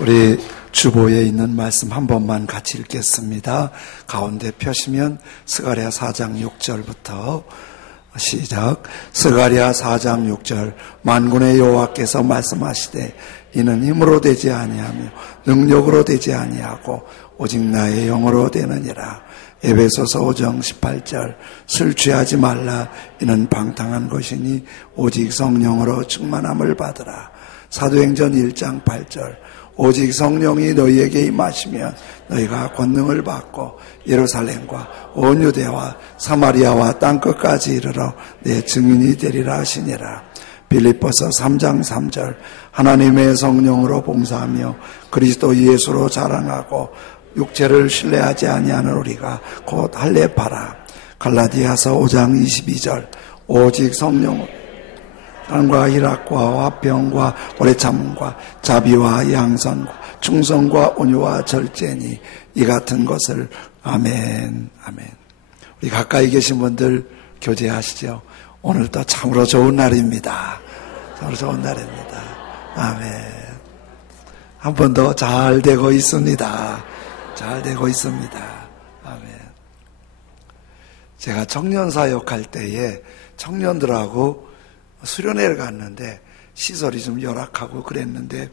우리 주보에 있는 말씀 한 번만 같이 읽겠습니다. 가운데 펴시면 스가랴 4장 6절부터 시작. 스가랴 4장 6절. 만군의 여호와께서 말씀하시되 이는 힘으로 되지 아니하며 능력으로 되지 아니하고 오직 나의 영으로 되느니라. 에베소서 5장 18절. 술 취하지 말라. 이는 방탕한 것이니 오직 성령으로 충만함을 받으라. 사도행전 1장 8절. 오직 성령이 너희에게 임하시면 너희가 권능을 받고 예루살렘과 온 유대와 사마리아와 땅끝까지 이르러 내 증인이 되리라 하시니라. 빌립보서 3장 3절. 하나님의 성령으로 봉사하며 그리스도 예수로 자랑하고 육체를 신뢰하지 아니하는 우리가 곧 할례파라. 갈라디아서 5장 22절. 오직 성령으로 사랑과 희락과 화평과 오래 참음과 자비와 양선과 충성과 온유와 절제니 이 같은 것을. 아멘. 아멘. 우리 가까이 계신 분들 교제하시죠. 오늘도 참으로 좋은 날입니다. 참으로 좋은 날입니다. 아멘. 한 번 더 잘 되고 있습니다. 잘 되고 있습니다. 아멘. 제가 청년 사역할 때에 청년들하고 수련회를 갔는데 시설이 좀 열악하고 그랬는데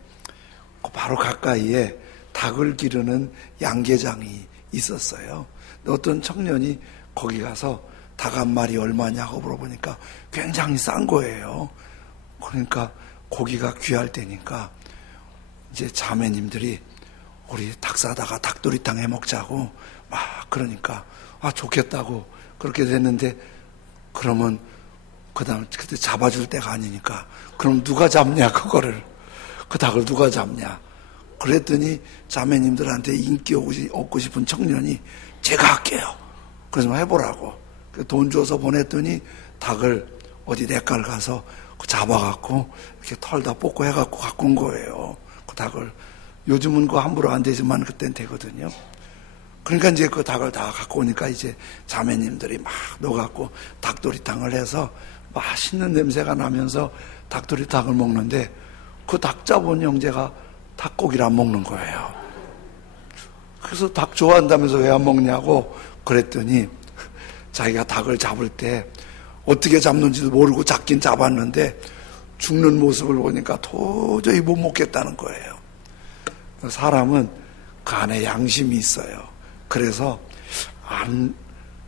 바로 가까이에 닭을 기르는 양계장이 있었어요. 어떤 청년이 거기 가서 닭 한 마리 얼마냐고 물어보니까 굉장히 싼 거예요. 그러니까 고기가 귀할 때니까 이제 자매님들이 우리 닭 사다가 닭도리탕 해 먹자고 막 그러니까 좋겠다고 그렇게 됐는데 그러면 그때 잡아줄 때가 아니니까 그럼 누가 잡냐 그거를 그 닭을 누가 잡냐 그랬더니 자매님들한테 인기 얻고 싶은 청년이 제가 할게요. 그래서 해보라고 돈 줘서 보냈더니 닭을 어디 내깔 가서 잡아갖고 이렇게 털 다 뽑고 해갖고 갖고 온 거예요. 그 닭을 요즘은 그거 함부로 안 되지만 그땐 되거든요. 그러니까 이제 그 닭을 다 갖고 오니까 이제 자매님들이 막 넣어갖고 닭도리탕을 해서 맛있는 냄새가 나면서 닭도리탕을 먹는데 그 닭 잡은 형제가 닭고기를 안 먹는 거예요. 그래서 닭 좋아한다면서 왜 안 먹냐고 그랬더니 자기가 닭을 잡을 때 어떻게 잡는지도 모르고 잡긴 잡았는데 죽는 모습을 보니까 도저히 못 먹겠다는 거예요. 사람은 그 안에 양심이 있어요. 그래서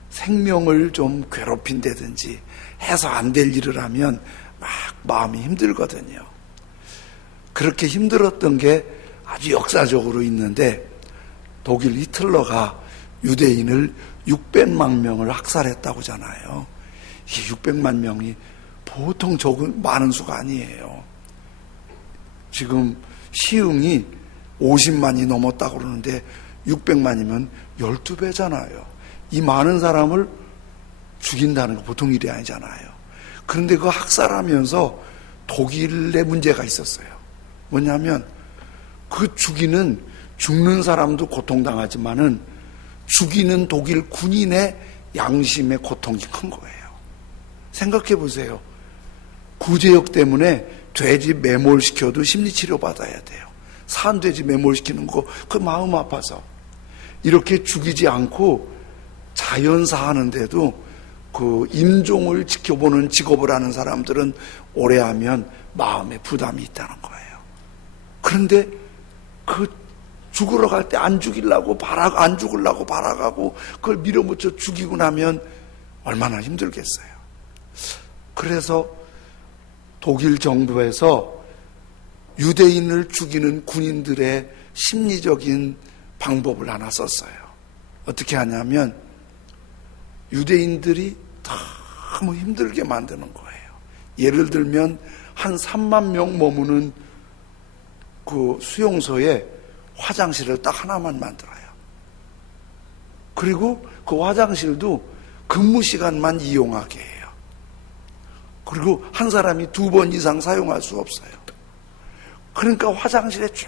생명을 좀 괴롭힌다든지 해서 안 될 일을 하면 막 마음이 힘들거든요. 그렇게 힘들었던 게 아주 역사적으로 있는데 독일 히틀러가 유대인을 600만 명을 학살했다고 하잖아요. 이게 600만 명이 보통 많은 수가 아니에요. 지금 시흥이 50만이 넘었다고 그러는데 600만이면 12배잖아요. 이 많은 사람을 죽인다는 거 보통 일이 아니잖아요. 그런데 그 학살하면서 독일에 문제가 있었어요. 뭐냐면 그 죽는 사람도 고통당하지만은 죽이는 독일 군인의 양심의 고통이 큰 거예요. 생각해 보세요. 구제역 때문에 돼지 매몰시켜도 심리치료 받아야 돼요. 산 돼지 매몰시키는 거 그 마음 아파서 이렇게 죽이지 않고 자연사 하는데도 그 임종을 지켜보는 직업을 하는 사람들은 오래 하면 마음에 부담이 있다는 거예요. 그런데 그 죽으러 갈 때 안 죽으려고 바라가고 그걸 밀어붙여 죽이고 나면 얼마나 힘들겠어요. 그래서 독일 정부에서 유대인을 죽이는 군인들의 심리적인 방법을 하나 썼어요. 어떻게 하냐면 유대인들이 너무 힘들게 만드는 거예요. 예를 들면 한 3만 명 머무는 그 수용소에 화장실을 딱 하나만 만들어요. 그리고 그 화장실도 근무 시간만 이용하게 해요. 그리고 한 사람이 2번 이상 사용할 수 없어요. 그러니까 화장실에 쭉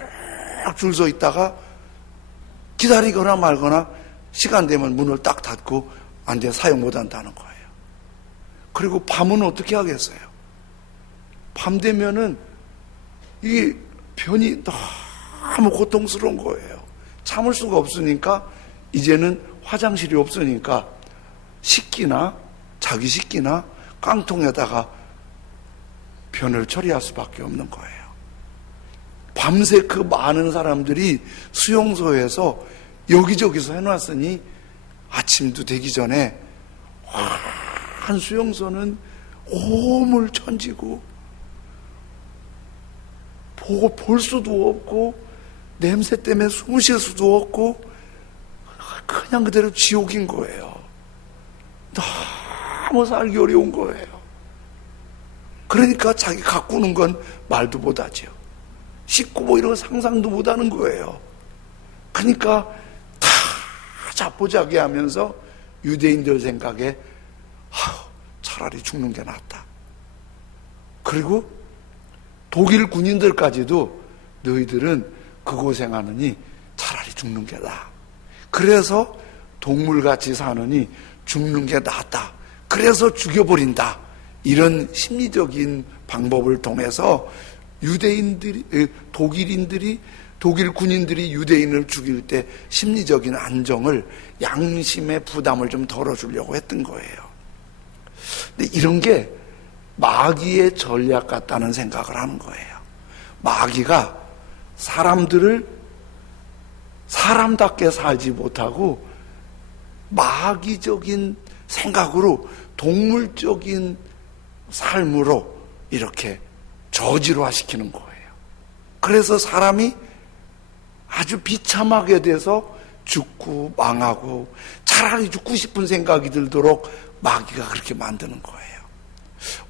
줄 서 있다가 기다리거나 말거나 시간 되면 문을 딱 닫고 안 돼 사용 못 한다는 거예요. 그리고 밤은 어떻게 하겠어요? 밤 되면은 이 변이 너무 고통스러운 거예요. 참을 수가 없으니까 이제는 화장실이 없으니까 식기나 자기 식기나 깡통에다가 변을 처리할 수밖에 없는 거예요. 밤새 그 많은 사람들이 수용소에서 여기저기서 해놨으니 아침도 되기 전에 한 수용소는 오물 천지고 보고 볼 수도 없고 냄새 때문에 숨 쉴 수도 없고 그냥 그대로 지옥인 거예요. 너무 살기 어려운 거예요. 그러니까 자기 가꾸는 건 말도 못하죠. 씻고 뭐 이런 거 상상도 못하는 거예요. 그러니까 다 자포자기 하면서 유대인들 생각에 차라리 죽는 게 낫다. 그리고 독일 군인들까지도 너희들은 그 고생하느니 차라리 죽는 게 나아. 그래서 동물같이 사느니 죽는 게 낫다. 그래서 죽여버린다. 이런 심리적인 방법을 통해서 독일 군인들이 유대인을 죽일 때 심리적인 안정을, 양심의 부담을 좀 덜어주려고 했던 거예요. 근데 이런 게 마귀의 전략 같다는 생각을 하는 거예요. 마귀가 사람들을 사람답게 살지 못하고 마귀적인 생각으로 동물적인 삶으로 이렇게 저질화시키는 거예요. 그래서 사람이 아주 비참하게 돼서 죽고 망하고 차라리 죽고 싶은 생각이 들도록 마귀가 그렇게 만드는 거예요.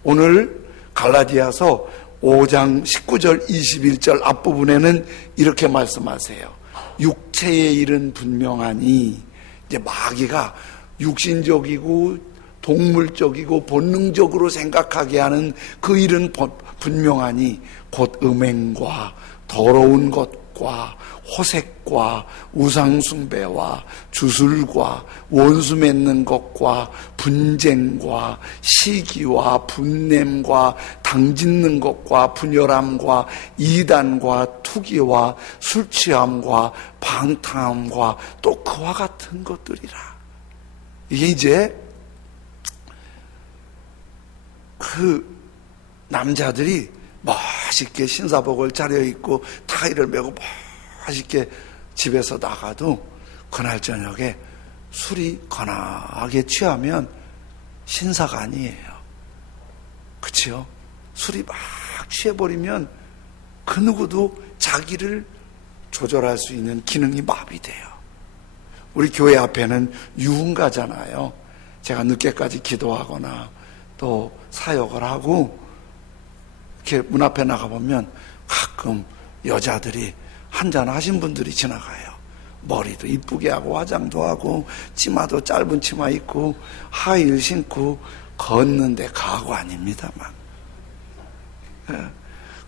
오늘 갈라디아서 5장 19절 21절 앞부분에는 이렇게 말씀하세요. 육체의 일은 분명하니, 이제 마귀가 육신적이고 동물적이고 본능적으로 생각하게 하는 그 일은 분명하니 곧 음행과 더러운 것과 호색과 우상숭배와 주술과 원수 맺는 것과 분쟁과 시기와 분냄과 당짓는 것과 분열함과 이단과 투기와 술취함과 방탕함과 또 그와 같은 것들이라. 이게 이제 그 남자들이 멋있게 신사복을 차려입고 타이를 메고 맛있게 집에서 나가도 그날 저녁에 술이 거나하게 취하면 신사가 아니에요. 그치요? 술이 막 취해버리면 그 누구도 자기를 조절할 수 있는 기능이 마비돼요. 우리 교회 앞에는 유흥가잖아요. 제가 늦게까지 기도하거나 또 사역을 하고 이렇게 문 앞에 나가보면 가끔 여자들이 한잔 하신 분들이 지나가요. 머리도 이쁘게 하고 화장도 하고 치마도 짧은 치마 입고 하이힐 신고 걷는데 가고 아닙니다만,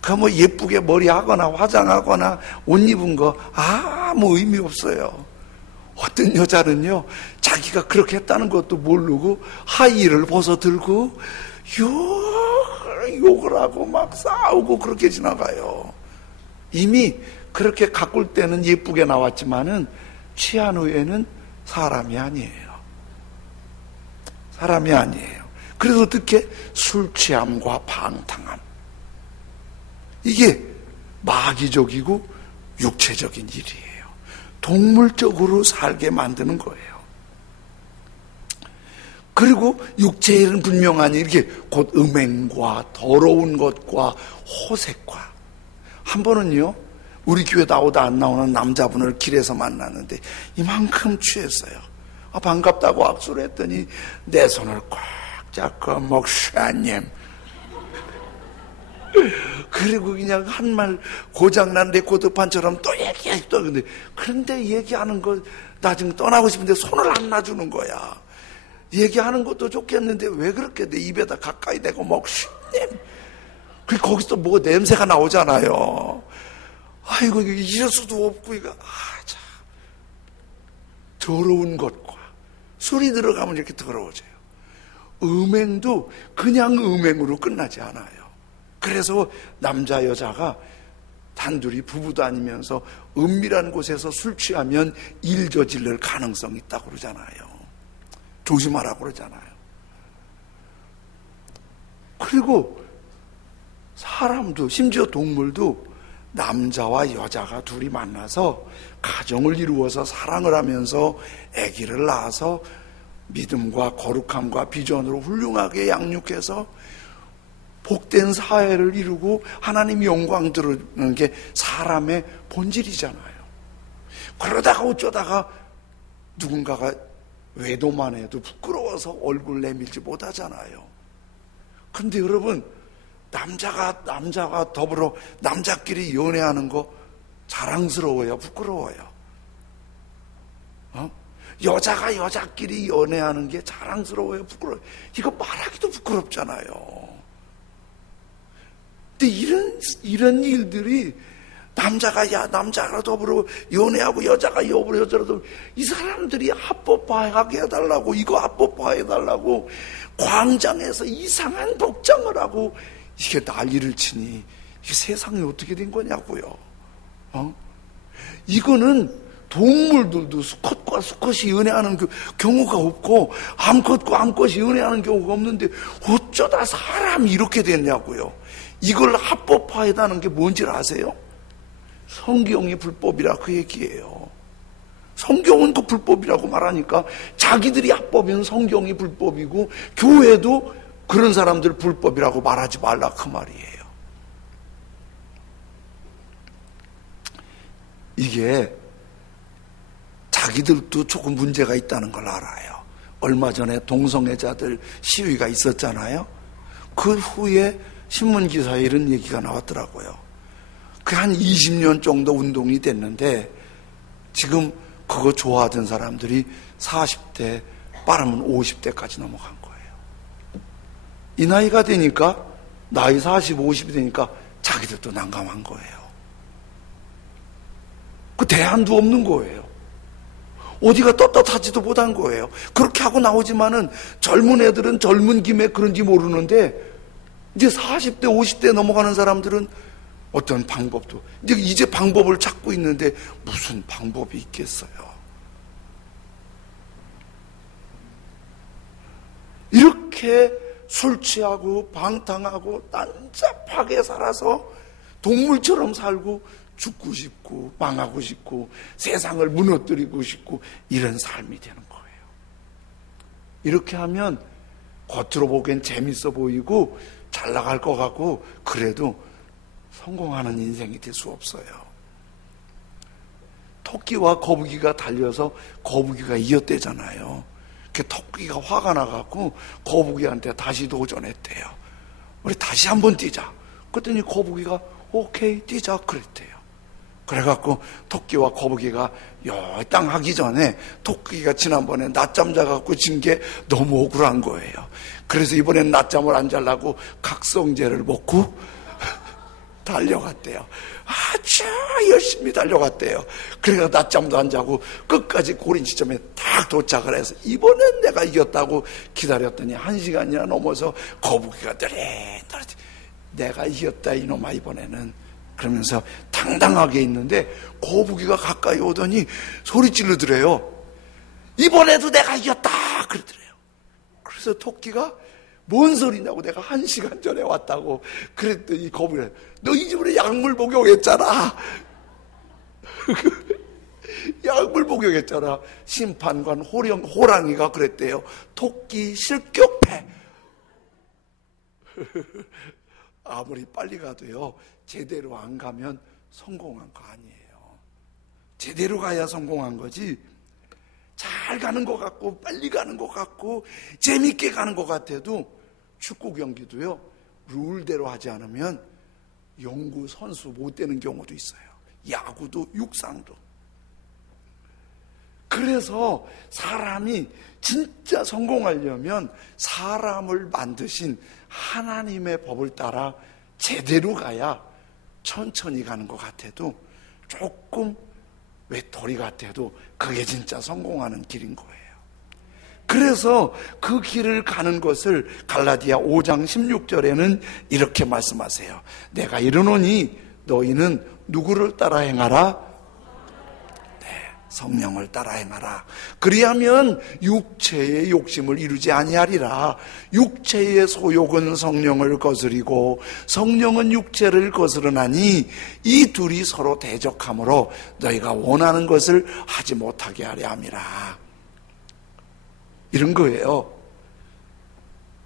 그 뭐 예쁘게 머리 하거나 화장하거나 옷 입은 거 아무 의미 없어요. 어떤 여자는요, 자기가 그렇게 했다는 것도 모르고 하이힐을 벗어 들고 욕을 하고 막 싸우고 그렇게 지나가요. 이미 그렇게 가꿀 때는 예쁘게 나왔지만은 취한 후에는 사람이 아니에요. 사람이 아니에요. 그래서 어떻게 술 취함과 방탕함, 이게 마귀적이고 육체적인 일이에요. 동물적으로 살게 만드는 거예요. 그리고 육체의 일은 분명하니 이렇게 곧 음행과 더러운 것과 호색과. 한 번은요, 우리 교회 나오다 안 나오는 남자분을 길에서 만났는데 이만큼 취했어요. 반갑다고 악수를 했더니 내 손을 꽉 잡고 목사님, 그리고 그냥 한 말 고장난 레코드판처럼 또 얘기해. 그런데 얘기하는 거 나 지금 떠나고 싶은데 손을 안 놔주는 거야. 얘기하는 것도 좋겠는데 왜 그렇게 내 입에다 가까이 대고 목사님. 거기서 뭐 냄새가 나오잖아요. 아이고, 이럴 수도 없고, 이거, 참. 더러운 것과 술이 들어가면 이렇게 더러워져요. 음행도 그냥 음행으로 끝나지 않아요. 그래서 남자, 여자가 단둘이 부부도 아니면서 은밀한 곳에서 술 취하면 일 저지를 가능성이 있다고 그러잖아요. 조심하라고 그러잖아요. 그리고 사람도, 심지어 동물도 남자와 여자가 둘이 만나서 가정을 이루어서 사랑을 하면서 아기를 낳아서 믿음과 거룩함과 비전으로 훌륭하게 양육해서 복된 사회를 이루고 하나님 영광 들어오는 게 사람의 본질이잖아요. 그러다가 어쩌다가 누군가가 외도만 해도 부끄러워서 얼굴 내밀지 못하잖아요. 근데 여러분, 남자가 더불어 남자끼리 연애하는 거 자랑스러워요, 부끄러워요? 여자가 여자끼리 연애하는 게 자랑스러워요, 부끄러워요? 이거 말하기도 부끄럽잖아요. 근데 이런 일들이 남자가 더불어 연애하고 여자가 여자라도 이 사람들이 합법화하게 해달라고, 이거 합법화해달라고 광장에서 이상한 복장을 하고 이게 난리를 치니 이게 세상이 어떻게 된 거냐고요. 이거는 동물들도 수컷과 수컷이 연애하는 경우가 없고 암컷과 암컷이 연애하는 경우가 없는데 어쩌다 사람이 이렇게 됐냐고요. 이걸 합법화해다는 게 뭔지 아세요? 성경이 불법이라 그 얘기예요. 성경은 그 불법이라고 말하니까 자기들이 합법이면 성경이 불법이고 교회도 그런 사람들 불법이라고 말하지 말라 그 말이에요. 이게 자기들도 조금 문제가 있다는 걸 알아요. 얼마 전에 동성애자들 시위가 있었잖아요. 그 후에 신문기사에 이런 얘기가 나왔더라고요. 그 한 20년 정도 운동이 됐는데 지금 그거 좋아하던 사람들이 40대 빠르면 50대까지 넘어간 거예요. 이 나이가 되니까, 나이 40, 50이 되니까 자기들도 난감한 거예요. 그 대안도 없는 거예요. 어디가 떳떳하지도 못한 거예요. 그렇게 하고 나오지만은 젊은 애들은 젊은 김에 그런지 모르는데 이제 40대, 50대 넘어가는 사람들은 어떤 방법도 이제 방법을 찾고 있는데 무슨 방법이 있겠어요? 이렇게 술 취하고 방탕하고 난잡하게 살아서 동물처럼 살고 죽고 싶고 망하고 싶고 세상을 무너뜨리고 싶고 이런 삶이 되는 거예요. 이렇게 하면 겉으로 보기엔 재밌어 보이고 잘 나갈 것 같고 그래도 성공하는 인생이 될 수 없어요. 토끼와 거북이가 달려서 거북이가 이겼대잖아요. 토끼가 화가 나갖고 거북이한테 다시 도전했대요. 우리 다시 한번 뛰자. 그랬더니 거북이가 오케이 뛰자 그랬대요. 그래갖고 토끼와 거북이가 땅 하기 전에 토끼가 지난번에 낮잠 자갖고 진 게 너무 억울한 거예요. 그래서 이번엔 낮잠을 안 자려고 각성제를 먹고 달려갔대요. 아주 열심히 달려갔대요. 그래서 낮잠도 안 자고 끝까지 고린 지점에 딱 도착을 해서 이번엔 내가 이겼다고 기다렸더니 1시간이나 넘어서 거북이가 떨어뜨려 내가 이겼다 이놈아 이번에는 그러면서 당당하게 있는데 거북이가 가까이 오더니 소리 지르더래요. 이번에도 내가 이겼다 그러더래요. 그래서 토끼가 뭔 소리냐고 내가 1시간 전에 왔다고 그랬더니 거북이가 너 이 집으로 약물 복용했잖아. 약물 복용했잖아. 심판관 호랑이가 그랬대요. 토끼 실격패. 아무리 빨리 가도요 제대로 안 가면 성공한 거 아니에요. 제대로 가야 성공한 거지. 잘 가는 것 같고 빨리 가는 것 같고 재밌게 가는 것 같아도 축구 경기도요 룰대로 하지 않으면 영구 선수 못 되는 경우도 있어요. 야구도 육상도. 그래서 사람이 진짜 성공하려면 사람을 만드신 하나님의 법을 따라 제대로 가야 천천히 가는 것 같아도 조금 외톨이 같아도 그게 진짜 성공하는 길인 거예요. 그래서 그 길을 가는 것을 갈라디아 5장 16절에는 이렇게 말씀하세요. 내가 이르노니 너희는 누구를 따라 행하라? 네, 성령을 따라 행하라. 그리하면 육체의 욕심을 이루지 아니하리라. 육체의 소욕은 성령을 거스리고 성령은 육체를 거스르나니 이 둘이 서로 대적하므로 너희가 원하는 것을 하지 못하게 하려 함이라. 이런 거예요.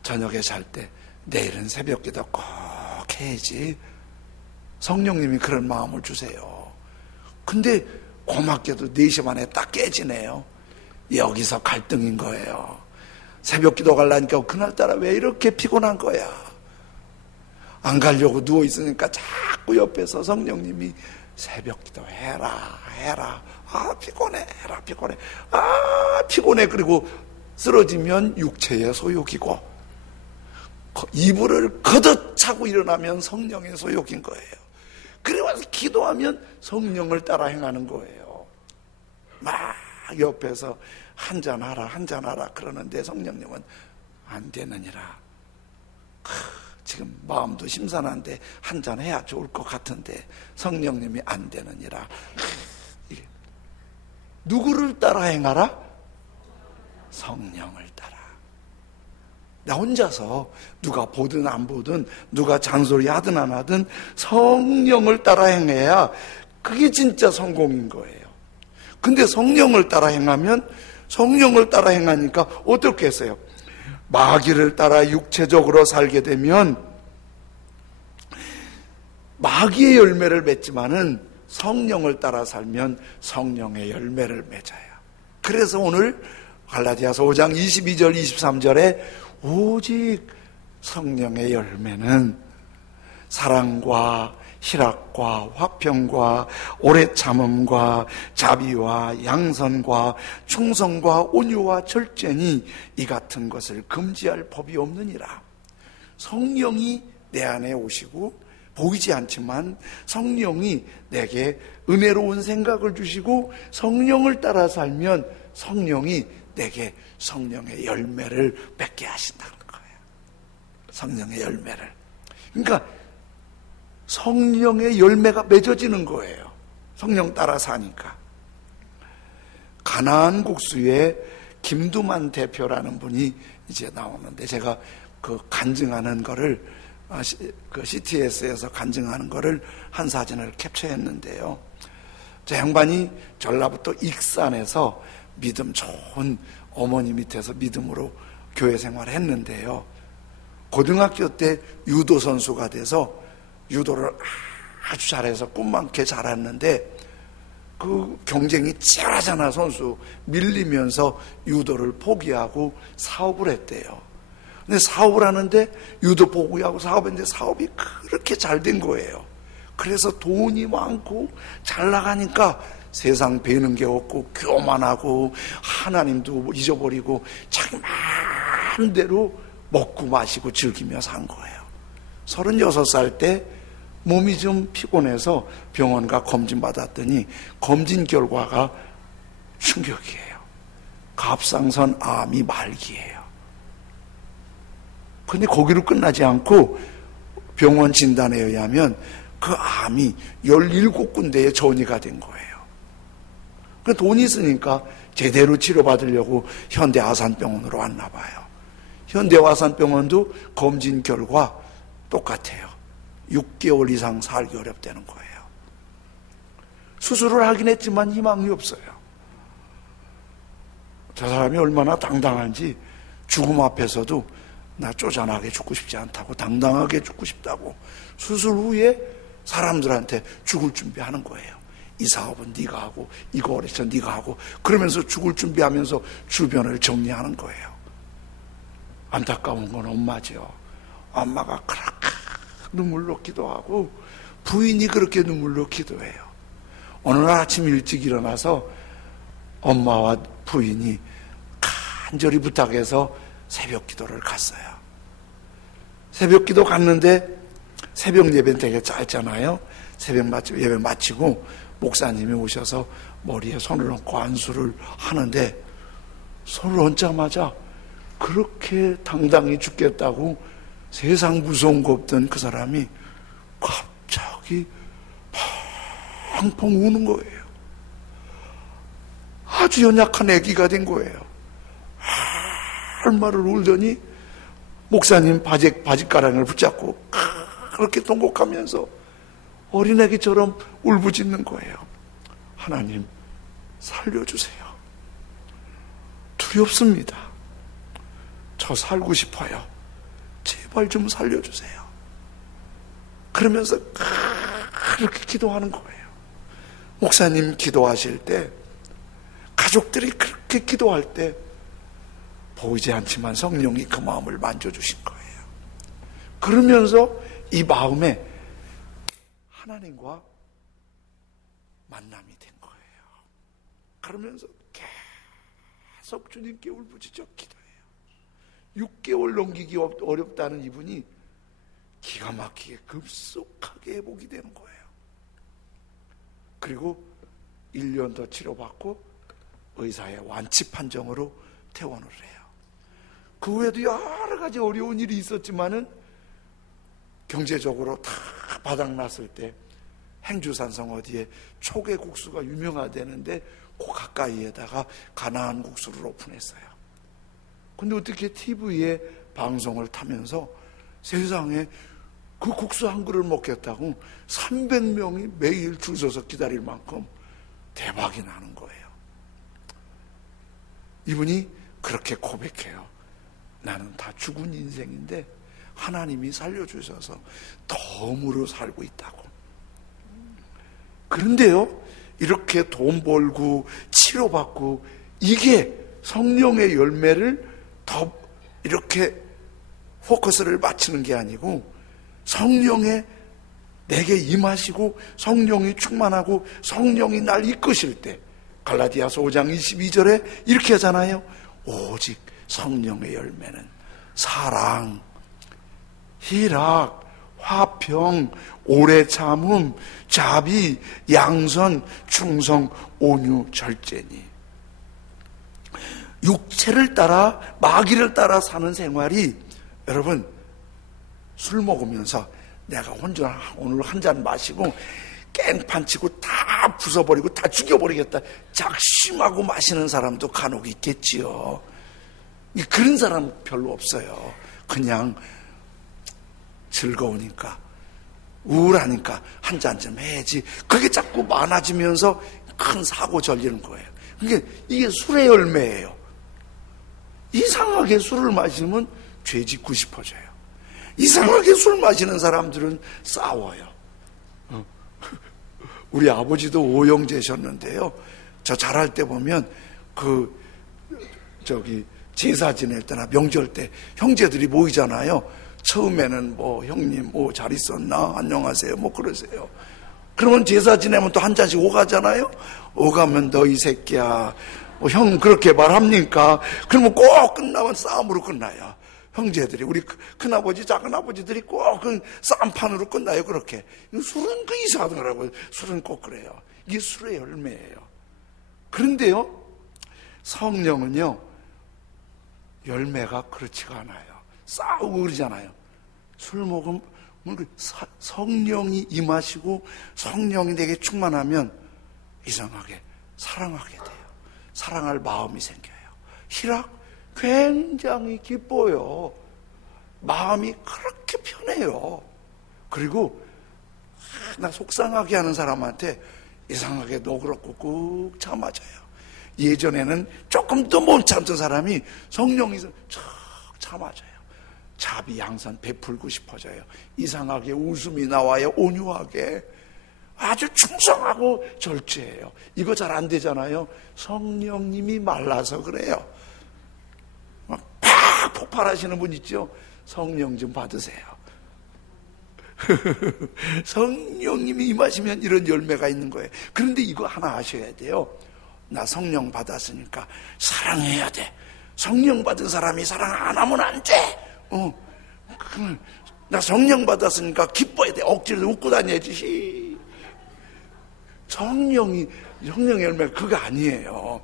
저녁에 잘 때 내일은 새벽기도 꼭 해야지. 성령님이 그런 마음을 주세요. 근데 고맙게도 4시 반에 딱 깨지네요. 여기서 갈등인 거예요. 새벽기도 가려니까 그날따라 왜 이렇게 피곤한 거야. 안 가려고 누워있으니까 자꾸 옆에서 성령님이 새벽기도 해라. 아 피곤해. 아 피곤해. 그리고 쓰러지면 육체의 소욕이고 이불을 걷어 차고 일어나면 성령의 소욕인 거예요. 그래 와서 기도하면 성령을 따라 행하는 거예요. 막 옆에서 한잔하라 그러는데 성령님은 안 되느니라. 지금 마음도 심산한데 한잔해야 좋을 것 같은데 성령님이 안 되느니라. 누구를 따라 행하라? 성령을 따라. 나 혼자서 누가 보든 안 보든 누가 잔소리 하든 안 하든 성령을 따라 행해야 그게 진짜 성공인 거예요. 근데 성령을 따라 행하면 성령을 따라 행하니까 어떻게 했어요? 마귀를 따라 육체적으로 살게 되면 마귀의 열매를 맺지만은 성령을 따라 살면 성령의 열매를 맺어요. 그래서 오늘 갈라디아서 5장 22절 23절에 오직 성령의 열매는 사랑과 희락과 화평과 오래 참음과 자비와 양선과 충성과 온유와 절제니 이 같은 것을 금지할 법이 없느니라. 성령이 내 안에 오시고 보이지 않지만 성령이 내게 은혜로운 생각을 주시고 성령을 따라 살면 성령이 내게 성령의 열매를 맺게 하신다는 거예요. 성령의 열매를. 그러니까 성령의 열매가 맺어지는 거예요. 성령 따라 사니까. 가나안 국수의 김두만 대표라는 분이 이제 나오는데 제가 그 간증하는 거를 그 CTS에서 간증하는 거를 한 사진을 캡처했는데요. 저 양반이 전라북도 익산에서 믿음 좋은 어머니 밑에서 믿음으로 교회 생활을 했는데요. 고등학교 때 유도 선수가 돼서 유도를 아주 잘해서 꿈만큼 잘했는데 그 경쟁이 치열하잖아. 선수 밀리면서 유도를 포기하고 사업을 했대요. 근데 사업을 하는데 유도 포기하고 사업했는데 사업이 그렇게 잘 된 거예요. 그래서 돈이 많고 잘 나가니까 세상 배는 게 없고 교만하고 하나님도 잊어버리고 자기 마음대로 먹고 마시고 즐기며 산 거예요. 36살 때 몸이 좀 피곤해서 병원 가 검진 받았더니 검진 결과가 충격이에요. 갑상선 암이 말기예요. 근데 거기로 끝나지 않고 병원 진단에 의하면 그 암이 17군데에 전이가 된 거예요. 돈이 있으니까 제대로 치료받으려고 현대아산병원으로 왔나 봐요. 현대아산병원도 검진 결과 똑같아요. 6개월 이상 살기 어렵다는 거예요. 수술을 하긴 했지만 희망이 없어요. 저 사람이 얼마나 당당한지 죽음 앞에서도 나 쪼잔하게 죽고 싶지 않다고 당당하게 죽고 싶다고 수술 후에 사람들한테 죽을 준비하는 거예요. 이 사업은 네가 하고 이거 어려서 네가 하고 그러면서 죽을 준비하면서 주변을 정리하는 거예요. 안타까운 건 엄마죠. 엄마가 그렇게 눈물로 기도하고 부인이 그렇게 눈물로 기도해요. 어느 날 아침 일찍 일어나서 엄마와 부인이 간절히 부탁해서 새벽 기도를 갔어요. 새벽 기도 갔는데 새벽 예배는 되게 짧잖아요. 새벽 예배 마치고 목사님이 오셔서 머리에 손을 얹고 안수를 하는데 손을 얹자마자 그렇게 당당히 죽겠다고 세상 무서운 거 없던 그 사람이 갑자기 펑펑 우는 거예요. 아주 연약한 아기가 된 거예요. 얼마를 울더니 목사님 바짓가랑을 붙잡고 그렇게 통곡하면서 어린애기처럼 울부짖는 거예요. 하나님, 살려주세요. 두렵습니다. 저 살고 싶어요. 제발 좀 살려주세요. 그러면서 그렇게 기도하는 거예요. 목사님 기도하실 때, 가족들이 그렇게 기도할 때 보이지 않지만 성령이 그 마음을 만져주신 거예요. 그러면서 이 마음에 하나님과 만남이 된 거예요. 그러면서 계속 주님께 울부짖어 기도해요. 6개월 넘기기 어렵다는 이분이 기가 막히게 급속하게 회복이 되는 거예요. 그리고 1년 더 치료받고 의사의 완치 판정으로 퇴원을 해요. 그 후에도 여러 가지 어려운 일이 있었지만은 경제적으로 다 바닥났을 때 행주산성 어디에 초계국수가 유명하다는데 그 가까이에다가 가나안 국수를 오픈했어요. 근데 어떻게 TV에 방송을 타면서 세상에 그 국수 한 그릇 먹겠다고 300명이 매일 줄 서서 기다릴 만큼 대박이 나는 거예요. 이분이 그렇게 고백해요. 나는 다 죽은 인생인데 하나님이 살려주셔서 덤으로 살고 있다고. 그런데요, 이렇게 돈 벌고 치료받고 이게 성령의 열매를 더 이렇게 포커스를 맞추는 게 아니고 성령의 내게 임하시고 성령이 충만하고 성령이 날 이끄실 때 갈라디아서 5장 22절에 이렇게 하잖아요. 오직 성령의 열매는 사랑, 희락, 화평, 오래 참음, 자비, 양선, 충성, 온유, 절제니. 육체를 따라 마귀를 따라 사는 생활이 여러분 술 먹으면서 내가 혼자 오늘 한 잔 마시고 깽판 치고 다 부숴버리고 다 죽여버리겠다 작심하고 마시는 사람도 간혹 있겠지요. 그런 사람 별로 없어요. 그냥 즐거우니까 우울하니까 한 잔 좀 해야지. 그게 자꾸 많아지면서 큰 사고 절리는 거예요. 이게 술의 열매예요. 이상하게 술을 마시면 죄 짓고 싶어져요. 이상하게 술 마시는 사람들은 싸워요. 우리 아버지도 오영재셨는데요. 저 잘할 때 보면 제사 지낼 때나 명절 때 형제들이 모이잖아요. 처음에는 뭐 형님 뭐 잘 있었나 안녕하세요 뭐 그러세요. 그러면 제사 지내면 또 한 잔씩 오가잖아요. 오가면 너 이 새끼야 형 그렇게 말합니까? 그러면 꼭 끝나면 싸움으로 끝나요. 형제들이 우리 큰아버지 작은아버지들이 꼭 그 싸움판으로 끝나요. 그렇게 술은 그 이상하더라고요. 술은 꼭 그래요. 이게 술의 열매예요. 그런데요 성령은요 열매가 그렇지가 않아요. 싸우고 그러잖아요. 술 먹으면 성령이 임하시고 성령이 내게 충만하면 이상하게 사랑하게 돼요. 사랑할 마음이 생겨요. 희락 굉장히 기뻐요. 마음이 그렇게 편해요. 그리고 나 속상하게 하는 사람한테 이상하게 너그럽고 꾹 참아줘요. 예전에는 조금 더 못 참던 사람이 성령이 척 참아줘요. 자비 양선 베풀고 싶어져요. 이상하게 웃음이 나와요. 온유하게 아주 충성하고 절제해요. 이거 잘 안 되잖아요. 성령님이 말라서 그래요. 막 팍 폭발하시는 분 있죠. 성령 좀 받으세요. 성령님이 임하시면 이런 열매가 있는 거예요. 그런데 이거 하나 아셔야 돼요. 나 성령 받았으니까 사랑해야 돼. 성령 받은 사람이 사랑 안 하면 안 돼. 나 성령 받았으니까 기뻐야 돼. 억지로 웃고 다녀야지. 성령의 열매가 그거 아니에요.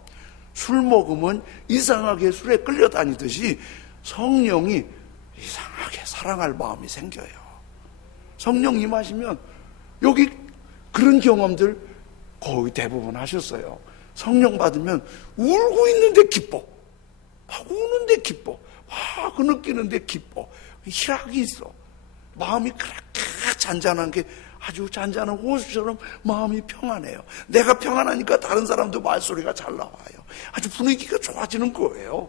술 먹으면 이상하게 술에 끌려다니듯이 성령이 이상하게 사랑할 마음이 생겨요. 성령 임하시면 여기 그런 경험들 거의 대부분 하셨어요. 성령 받으면 울고 있는데 기뻐. 막 우는데 기뻐. 막 느끼는데 기뻐. 희락이 있어. 마음이 그렇게 잔잔한 게 아주 잔잔한 호수처럼 마음이 평안해요. 내가 평안하니까 다른 사람도 말소리가 잘 나와요. 아주 분위기가 좋아지는 거예요.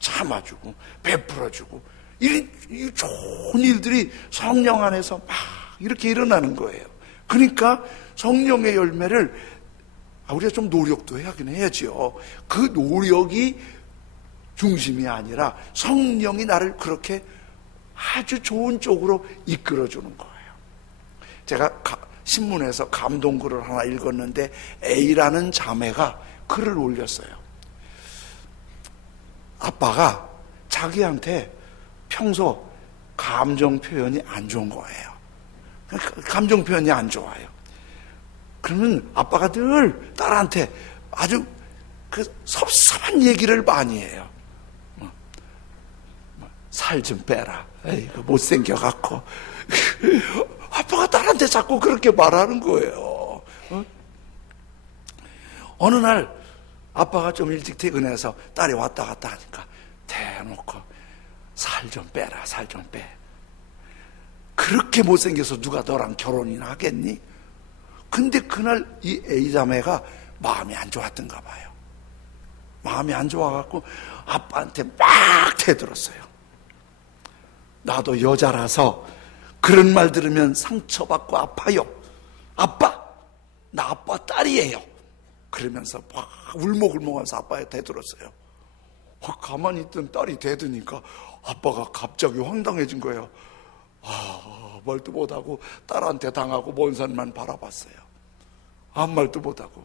참아주고 베풀어주고 이 좋은 일들이 성령 안에서 막 이렇게 일어나는 거예요. 그러니까 성령의 열매를 우리가 좀 노력도 하긴 해야죠. 그 노력이 중심이 아니라 성령이 나를 그렇게 아주 좋은 쪽으로 이끌어주는 거예요. 제가 신문에서 감동글을 하나 읽었는데 A라는 자매가 글을 올렸어요. 아빠가 자기한테 평소 감정 표현이 안 좋은 거예요. 감정 표현이 안 좋아요. 그러면 아빠가 늘 딸한테 아주 그 섭섭한 얘기를 많이 해요. 살 좀 빼라. 에이, 못생겨갖고. 아빠가 딸한테 자꾸 그렇게 말하는 거예요. 어느 날 아빠가 좀 일찍 퇴근해서 딸이 왔다 갔다 하니까 대놓고 살 좀 빼라, 살 좀 빼. 그렇게 못생겨서 누가 너랑 결혼이나 하겠니? 근데 그날 이 A자매가 마음이 안 좋았던가 봐요. 마음이 안 좋아갖고 아빠한테 막 대들었어요. 나도 여자라서 그런 말 들으면 상처받고 아파요. 아빠, 나 아빠 딸이에요. 그러면서 막 울먹울먹하면서 아빠에 대들었어요. 가만히 있던 딸이 대드니까 아빠가 갑자기 황당해진 거예요. 말도 못하고 딸한테 당하고 먼 산만 바라봤어요. 아무 말도 못하고.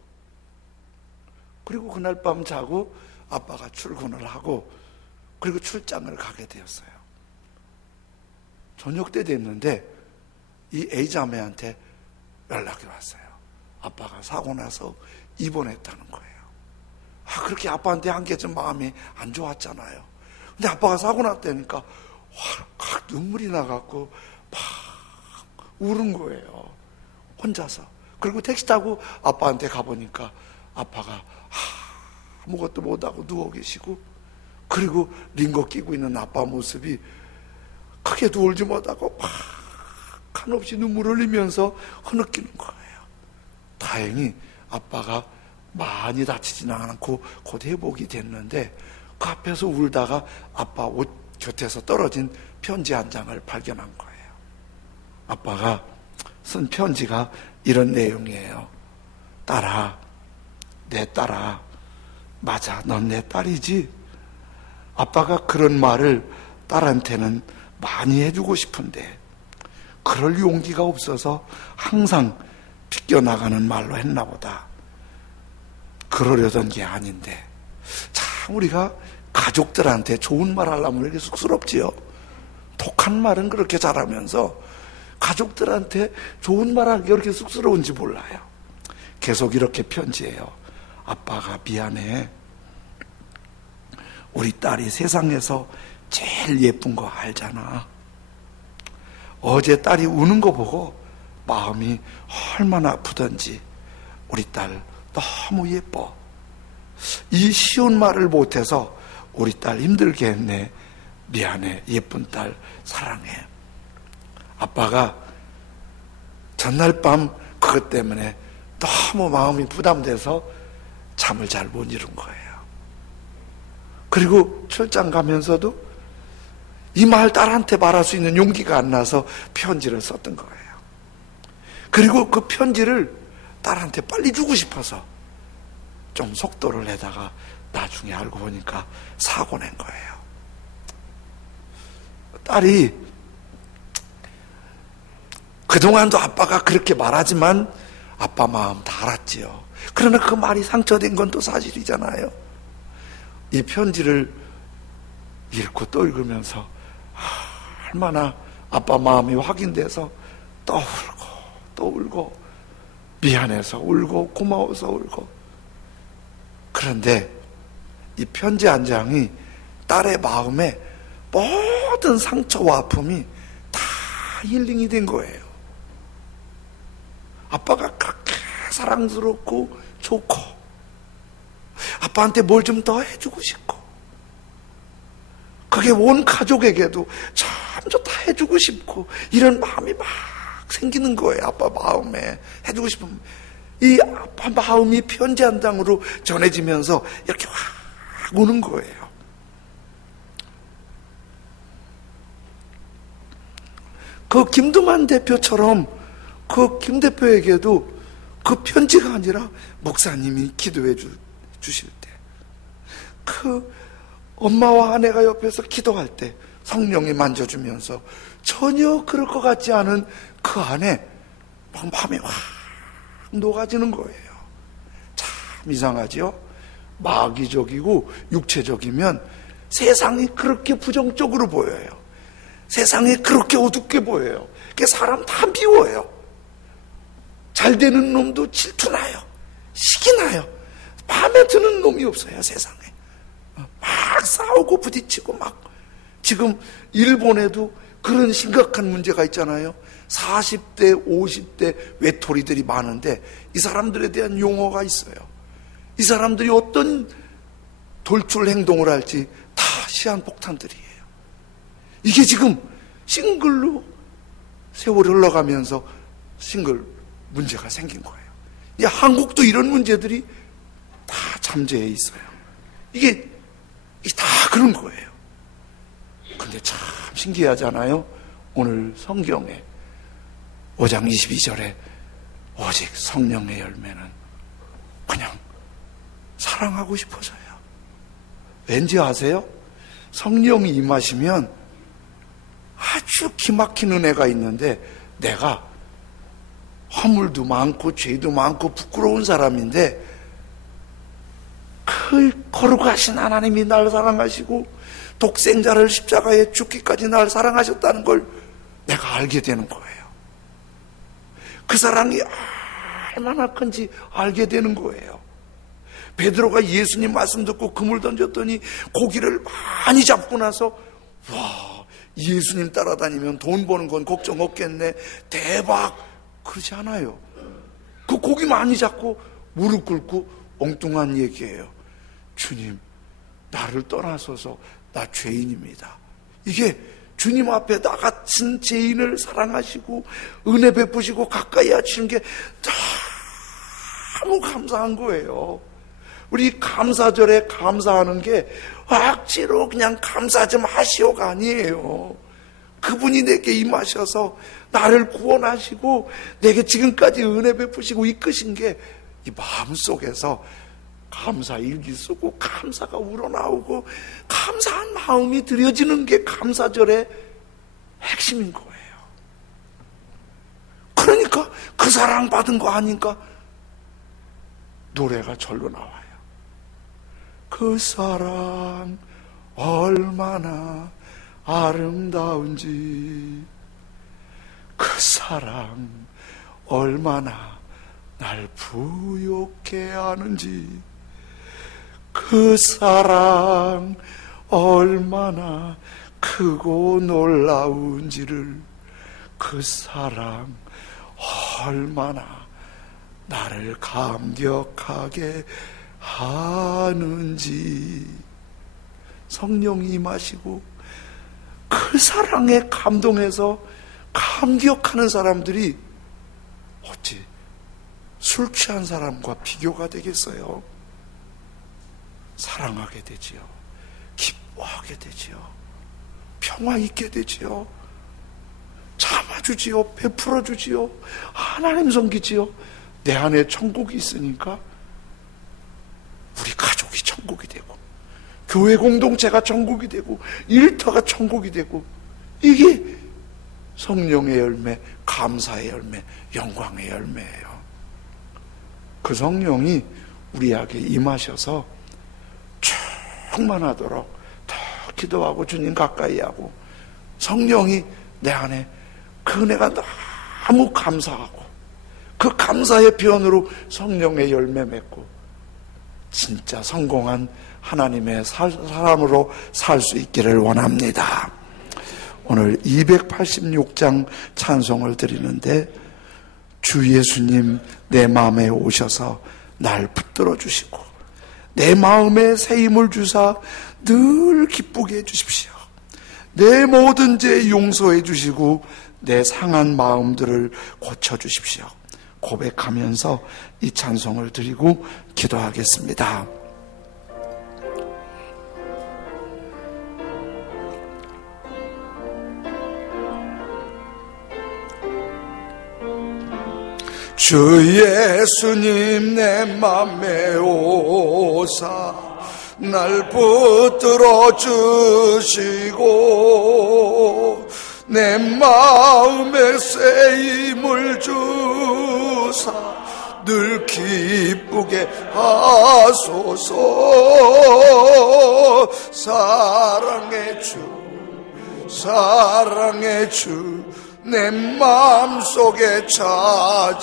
그리고 그날 밤 자고 아빠가 출근을 하고 그리고 출장을 가게 되었어요. 저녁 때 됐는데 이 A자매한테 연락이 왔어요. 아빠가 사고 나서 입원했다는 거예요. 그렇게 아빠한테 한 게 좀 마음이 안 좋았잖아요. 근데 아빠가 사고 났다니까 확 눈물이 나갖고 막 우는 거예요. 혼자서. 그리고 택시 타고 아빠한테 가보니까 아빠가 아무것도 못하고 누워 계시고 그리고 링거 끼고 있는 아빠 모습이 크게도 울지 못하고 막 한없이 눈물 흘리면서 흐느끼는 거예요. 다행히 아빠가 많이 다치지는 않고 곧 회복이 됐는데 그 앞에서 울다가 아빠 옷 곁에서 떨어진 편지 한 장을 발견한 거예요. 아빠가 쓴 편지가 이런 내용이에요. 딸아, 내 딸아, 맞아, 넌 내 딸이지? 아빠가 그런 말을 딸한테는 많이 해주고 싶은데 그럴 용기가 없어서 항상 비껴나가는 말로 했나 보다. 그러려던 게 아닌데 참 우리가 가족들한테 좋은 말 하려면 이렇게 쑥스럽지요. 독한 말은 그렇게 잘하면서 가족들한테 좋은 말 하기가 그렇게 쑥스러운지 몰라요. 계속 이렇게 편지해요. 아빠가 미안해. 우리 딸이 세상에서 제일 예쁜 거 알잖아. 어제 딸이 우는 거 보고 마음이 얼마나 아프던지. 우리 딸 너무 예뻐. 이 쉬운 말을 못해서 우리 딸 힘들게 했네. 미안해. 예쁜 딸 사랑해. 아빠가 전날 밤 그것 때문에 너무 마음이 부담돼서 잠을 잘 못 이룬 거예요. 그리고 출장 가면서도 이 말 딸한테 말할 수 있는 용기가 안 나서 편지를 썼던 거예요. 그리고 그 편지를 딸한테 빨리 주고 싶어서 좀 속도를 내다가 나중에 알고 보니까 사고 낸 거예요. 딸이 그동안도 아빠가 그렇게 말하지만 아빠 마음 다 알았지요. 그러나 그 말이 상처된 건 또 사실이잖아요. 이 편지를 읽고 또 읽으면서 얼마나 아빠 마음이 확인돼서 또 울고 또 울고 미안해서 울고 고마워서 울고. 그런데 이 편지 한 장이 딸의 마음에 모든 상처와 아픔이 다 힐링이 된 거예요. 아빠가 그렇게 사랑스럽고 좋고, 아빠한테 뭘 좀 더 해주고 싶고, 그게 온 가족에게도 참 좋다 해주고 싶고, 이런 마음이 막 생기는 거예요. 아빠 마음에 해주고 싶은 이 아빠 마음이 편지 한 장으로 전해지면서 이렇게 확 오는 거예요. 그 김두만 대표처럼 그 김 대표에게도 그 편지가 아니라 목사님이 기도해 주실 때, 그 엄마와 아내가 옆에서 기도할 때 성령이 만져주면서 전혀 그럴 것 같지 않은 그 안에 막 마음이 확 녹아지는 거예요. 참 이상하죠? 마귀적이고 육체적이면 세상이 그렇게 부정적으로 보여요. 세상이 그렇게 어둡게 보여요. 그게 사람 다 미워요. 잘 되는 놈도 질투나요. 시기나요. 마음에 드는 놈이 없어요, 세상에. 막 싸우고 부딪히고 막. 지금 일본에도 그런 심각한 문제가 있잖아요. 40대, 50대 외톨이들이 많은데 이 사람들에 대한 용어가 있어요. 이 사람들이 어떤 돌출 행동을 할지 다 시한폭탄들이에요. 이게 지금 싱글로 세월이 흘러가면서 싱글 문제가 생긴 거예요. 이 한국도 이런 문제들이 다 잠재해 있어요. 이게 다 그런 거예요. 근데 참 신기하잖아요. 오늘 성경에 5장 22절에 오직 성령의 열매는 그냥 사랑하고 싶어서요. 왠지 아세요? 성령이 임하시면 아주 기막힌 은혜가 있는데, 내가 허물도 많고 죄도 많고 부끄러운 사람인데 그 거룩하신 하나님이 날 사랑하시고 독생자를 십자가에 죽기까지 날 사랑하셨다는 걸 내가 알게 되는 거예요. 그 사랑이 얼마나 큰지 알게 되는 거예요. 베드로가 예수님 말씀 듣고 그물 던졌더니 고기를 많이 잡고 나서, 와, 예수님 따라다니면 돈 버는 건 걱정 없겠네, 대박, 그러지 않아요. 그 고기 많이 잡고 무릎 꿇고 엉뚱한 얘기예요. 주님, 나를 떠나소서, 나 죄인입니다. 이게 주님 앞에 나 같은 죄인을 사랑하시고 은혜 베푸시고 가까이 하시는 게 너무 감사한 거예요. 우리 감사절에 감사하는 게 억지로 그냥 감사 좀 하시오가 아니에요. 그분이 내게 임하셔서 나를 구원하시고 내게 지금까지 은혜 베푸시고 이끄신 게 이 마음속에서 감사 일기 쓰고 감사가 우러나오고 감사한 마음이 드려지는 게 감사절의 핵심인 거예요. 그러니까 그 사랑 받은 거 아닌가? 노래가 절로 나와요. 그 사랑 얼마나 아름다운지, 그 사랑 얼마나 날 부욕해 하는지, 그 사랑 얼마나 크고 놀라운지를, 그 사랑 얼마나 나를 감격하게 하는지. 성령이 임하시고 그 사랑에 감동해서 감격하는 사람들이 어찌 술 취한 사람과 비교가 되겠어요? 사랑하게 되지요. 기뻐하게 되지요. 평화 있게 되지요. 참아주지요. 베풀어주지요. 하나님 섬기지요. 내 안에 천국이 있으니까 우리 가족이 천국이 되고, 교회 공동체가 천국이 되고, 일터가 천국이 되고, 이게 성령의 열매, 감사의 열매, 영광의 열매예요. 그 성령이 우리에게 임하셔서 충만하도록 더 기도하고 주님 가까이 하고, 성령이 내 안에 그 은혜가 너무 감사하고 그 감사의 변으로 성령의 열매 맺고 진짜 성공한 하나님의 사람으로 살 수 있기를 원합니다. 오늘 286장 찬송을 드리는데 주 예수님 내 마음에 오셔서 날 붙들어 주시고 내 마음에 새 힘을 주사 늘 기쁘게 해주십시오. 내 모든 죄 용서해 주시고 내 상한 마음들을 고쳐주십시오. 고백하면서 이 찬송을 드리고 기도하겠습니다. 주 예수님 내 맘에 오사 날 붙들어 주시고 내 마음에 새 힘을 주사 늘 기쁘게 하소서. 사랑의 주 내 마음속에 찾아오사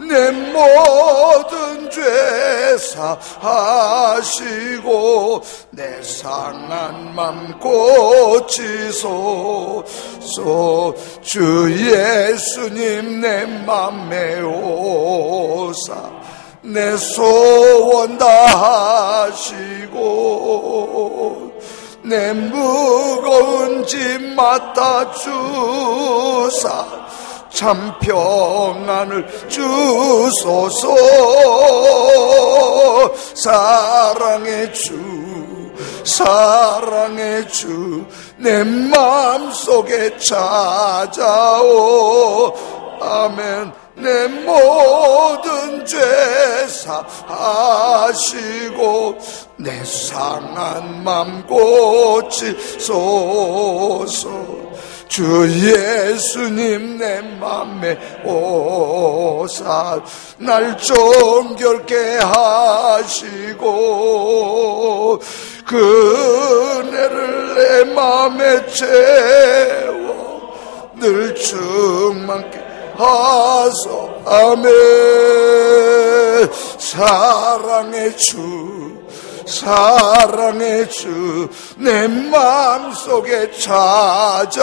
내 모든 죄 사하시고 내 상한 맘 고치소서. 주 예수님 내 맘에 오사 내 소원 다 하시고 내 무거운 짐 맡아 주사 참 평안을 주소서. 사랑의 주 내 마음속에 찾아오 아멘. 내 모든 죄 사하시고 내 상한 맘 고치소서. 주 예수님 내 맘에 오사 날 정결케 하시고 그 은혜를 내 맘에 채워 늘 충만케 하소 아멘. 사랑의 주 내 마음속에 찾아오사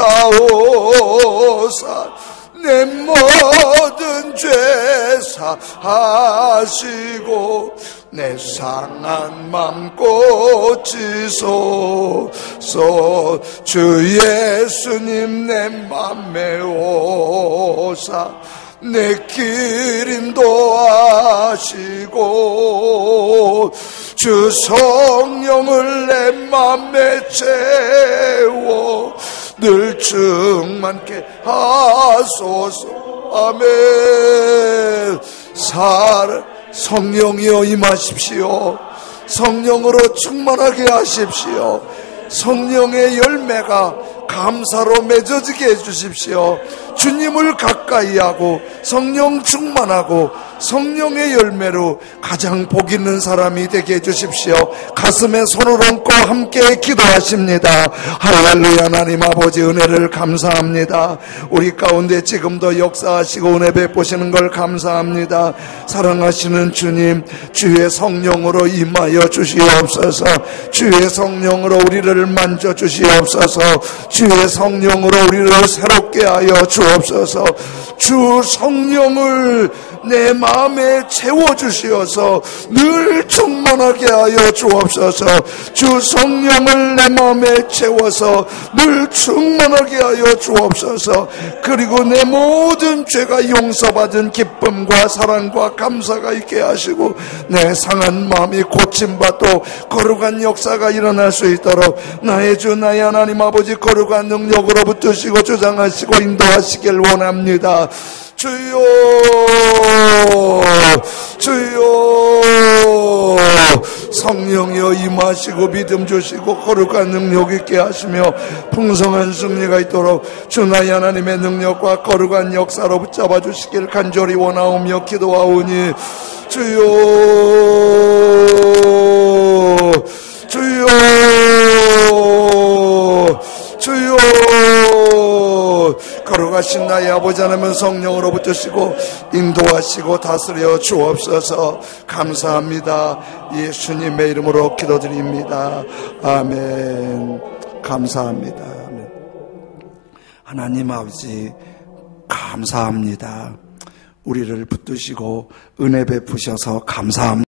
내 모든 죄 사하시고 내 상한 맘 고치소서. 주 예수님 내 맘에 오사 내 길 인도하시고 주 성령을 내 맘에 채워 늘 충만케 하소서 아멘. 성령이여 임하십시오. 성령으로 충만하게 하십시오. 성령의 열매가 감사로 맺어지게 해주십시오. 주님을 가까이 하고 성령 충만하고 성령의 열매로 가장 복 있는 사람이 되게 해주십시오. 가슴에 손을 얹고 함께 기도하십니다. 할렐루야. 하나님 아버지 은혜를 감사합니다. 우리 가운데 지금도 역사하시고 은혜 베푸시는 걸 감사합니다. 사랑하시는 주님, 주의 성령으로 임하여 주시옵소서. 주의 성령으로 우리를 만져주시옵소서. 주의 성령으로 우리를 새롭게 하여 주옵소서. 주 성령을 내 마음에 채워주시어서 늘 충만하게 하여 주옵소서. 주 성령을 내 마음에 채워서 늘 충만하게 하여 주옵소서. 그리고 내 모든 죄가 용서받은 기쁨과 사랑과 감사가 있게 하시고 내 상한 마음이 고침받고 거룩한 역사가 일어날 수 있도록 나의 주 나의 하나님 아버지 거룩한 능력으로 붙드시고 주장하시고 인도하시길 원합니다. 주여 성령이여 임하시고 믿음 주시고 거룩한 능력 있게 하시며 풍성한 승리가 있도록 주 나의 하나님의 능력과 거룩한 역사로 붙잡아 주시길 간절히 원하오며 기도하오니 주여 거룩하신 나의 아버지 하나님은 성령으로 붙드시고 인도하시고 다스려 주옵소서. 감사합니다. 예수님의 이름으로 기도드립니다. 아멘. 감사합니다. 아멘. 하나님 아버지 감사합니다. 우리를 붙드시고 은혜 베푸셔서 감사합니다.